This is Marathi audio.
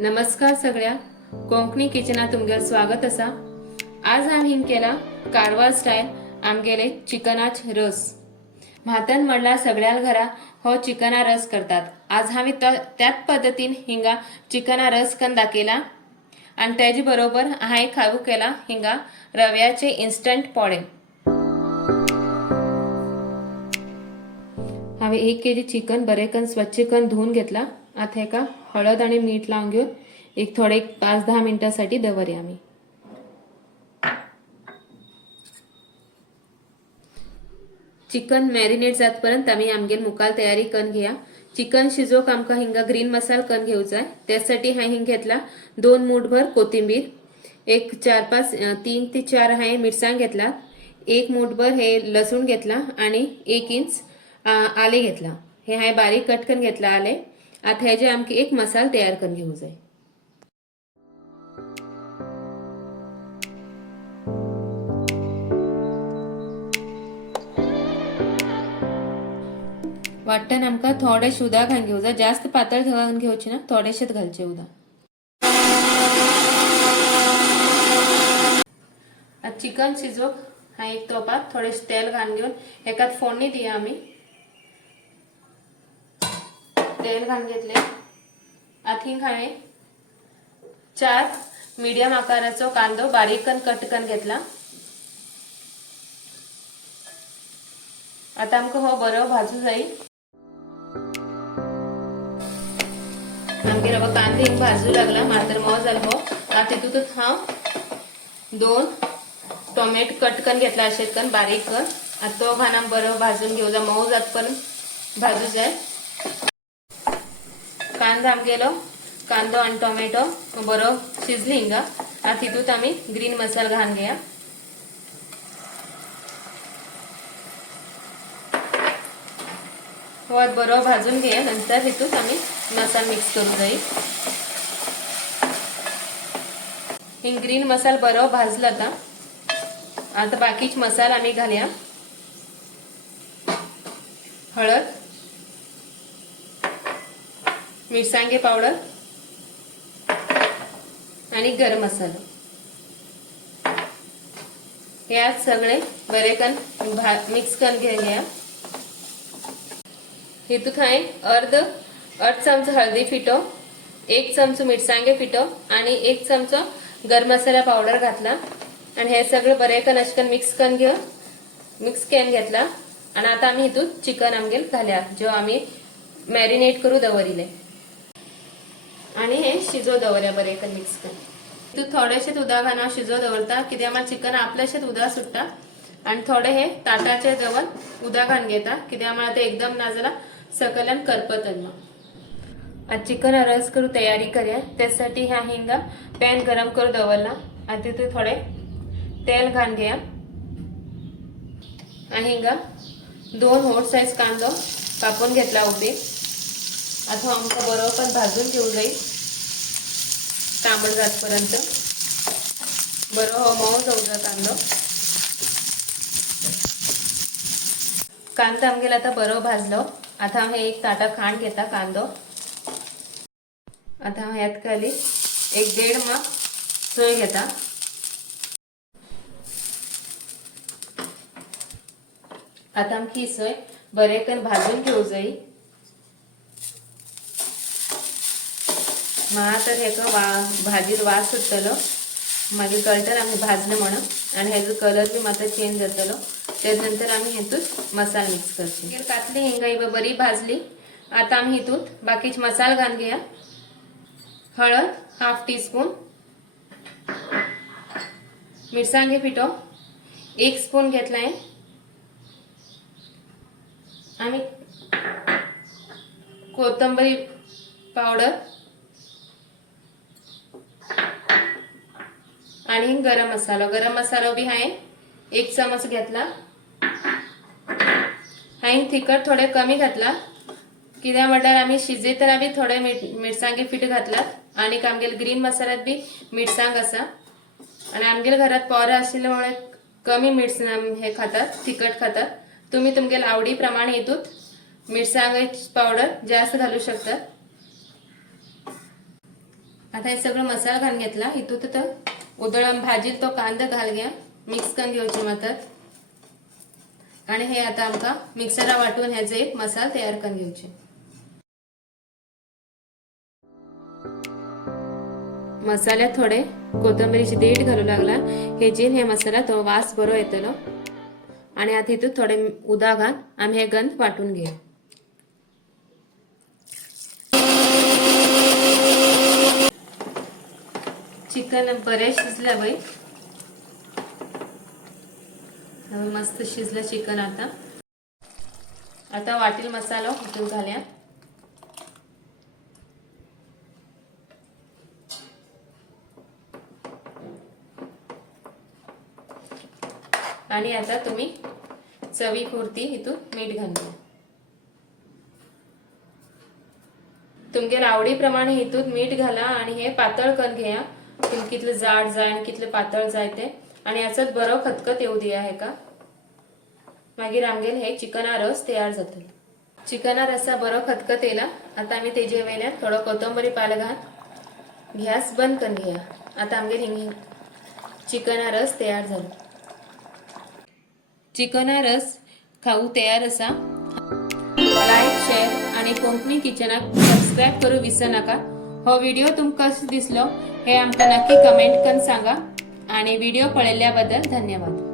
नमस्कार सगळ्या कोंकणी किचनात तुमगेर स्वागत असा। आज आम्ही केला कारवार स्टाईल आमगेले चिकनाच रस। म्हातान म्हणला सगळ्या घरा हो चिकना रस करतात। आज आम्ही त्याच पद्धतीन हिंगा चिकना रस कन दाखयला आणि त्याची बरोबर हाय खाऊ केला हिंगा रव्याचे इन्स्टंट पोळे। हावे 1 केजी चिकन बरे कन स्वच्छ कन धुवून घेतला। आता हेका हळद आणि मीठ लावून घेऊन एक थोडे 5-10 मिनिटांसाठी दवरूया आम्ही। चिकन मॅरिनेट जातपर्यंत आम्ही आमगेर मुखाल तयारी करून घेया। चिकन शिजोक आमका हिंगा ग्रीन मसाला करून घेऊचा। त्यासाठी हाय हिंग घेतला 2 मूठभर कोथिंबीर, एक 3 ते 4 हाय मिरसांग घेतला, 1 मूठभर हे लसूण घेतला आणि 1 इंच आले घेतला। हे हाय बारीक कट करून घेतला आले। आता ह्याचे आमके एक मसाला तयार करून घेऊ जाय। वाटण आमका थोडेशे उदा घालून घेऊचा, जास्त पातळ घालून घेऊची ना, थोडेशेच घालचे उदा। आता चिकन शिजोक हा एक तोपात थोडेशे तेल घालून घेऊन एकात फोडणी दिया आम्ही। तेल घालून घेतले। आता हिंग हाय 4 मीडियम आकाराचो कांदो बारीक कन कट करून घेतला। आता आमका हो बरो भाजू जाई। आमगे रवा कांदे हिंग भाजू लागला मात्र मऊ झाला हो। आता तितून हा 2 टोमॅटो कट करून घेतला अशे कन बारीक कर। आता तो घाना बरो भाजून घेऊ जा, मऊ जात पण भाजू जाय। कांदा आमगेलो कांदो आणि टोमॅटो बरो शिजली हिंगा। आता तितून आम्ही ग्रीन मसाला घालून घेया। हो बरो भाजून घ्या, नंतर हितून आम्ही मसाला मिक्स करू जाई। हिंग ग्रीन मसाला बरो भाजला था। आता बाकीच मसाला आम्ही घालूया। हळद, मिरसांगे पावडर आणि गरम मसाला हे आज सगळे बरे कन मिक्स करून घ्या। हितून हाय अर्ध चमचो हळदी पिठो, 1 चमचो मिरसांगे पिठो आणि 1 चमचो गरम मसाला पावडर घातला आणि हे सगळे बरे कन अशकन मिक्स करून घेतला। आणि आता आम्ही हितून चिकन आमगेल घालया जो आम्ही मॅरिनेट करू दवरिले आणि हे शिजो दवऱ्या बरे कन मिक्स करून। हितून थोडेशे उदा घालून शिजो दवरता कित्याक आम्हाला चिकन आपलेशेच उदा सुट्टा आणि थोडे हे ताटाचे जवळ उदा घालून घेता कित्याक आम्हाला ते एकदम ना जाला सकलन करपत ना। आज चिकन रस करू तयारी करूया। त्यासाठी हा हिंगा पॅन गरम करू दवरला आणि तिथे थोडे तेल घालून घ्या। आणि हिंगा 2 मोठ साइज कांदो कापून घेतला उभे। आता आमका बरो पण भाजून घेऊ जाईल तांबड जातपर्यंत। बरो हो मऊ जाऊ जा कांदो। कांदा आमगेला आता बरो भाजलो। आता आम्ही एक ताटा खांड घेता कांदो। आता ह्यात खाली 1-1.5 माप सोय घेता। आता आमची सोय बरे कन भाजून घेऊ जाई। तर हेका भाजीर वास सुटतलो मागीर कळटल आम्ही भाजले म्हणून आणि ह्याचा कलर बी मात्र चेंज जातलो। त्यानंतर आम्ही हितून मसाला मिक्स करतो। कातली हिंगा बरी भाजली। आता आम्ही हितून बाकीच मसाला घालून घ्या। हळद 1/2 टीस्पून, मिरसांगे पिठो 1 स्पून घेतलाय, आम्ही कोथिंबीर पावडर आणि गरम मसाला बी आहे 1 चमच घेतला। हाय तिखट थोडे कमी घातला कित्याक म्हटल्यार आम्ही शिजेतना बी थोडे मिरसांगे पीठ घातलात आणि आमगेल ग्रीन मसाल्यात बी मिरसांग असा आणि आमगेल घरात पोरं असल्यामुळे कमी मिरसांग हे खातात, तिखट खातात। तुम्ही तुमगेल आवडी प्रमाणे हितून मिरसांगाची पावडर जास्त घालू शकता। आता हे सगळं मसाला घालून घेतला इथून तर उदळम भाजील तो कांदा घाल घ्या मिक्स करून घेऊची मात्र आणि हे आता आमका मिक्सरला वाटून ह्याचे एक मसाला तयार करून घेऊचे मसाल्यात थोडे कोथिंबीरची देठ घालू लागला हे जे हे मसाला तो वास बरो येतलो आणि आता इथून थोडे उदा घाल आम्ही हे गंध वाटून घेऊ चिकन बरे शिजलं बाई मस्त शिजलं चिकन आता वाटील मसाला इथून घाल्या आणि आता तुम्ही चवीपुरती इथून मीठ घालूया तुमच्या आवडीप्रमाणे इथून मीठ घाला आणि हे पातळ करून घ्या तुम्ही कितलं जाड जाय आणि कितलं पातळ जाय ते आणि याच्यात बरं खतखत येऊ द्या आहे का मागीर आमगेल हे चिकना रस तयार जातो चिकना रसा बरं खतखत येला आता आम्ही तेजे वेल्यात थोडं कोथिंबीर पाल घाल गॅस बंद करून घ्या आता आमगेल हिंग चिकना रस तयार झाला चिकना रस खाऊ तयार असा लाईक शेअर आणि कोंकणी किचनाक सबस्क्राईब करू विसरू नका हो व्हिडिओ तुमका कसो दिसलो हे आमका नक्की कमेंट करून सांगा आणि व्हिडिओ पळयल्याबद्दल धन्यवाद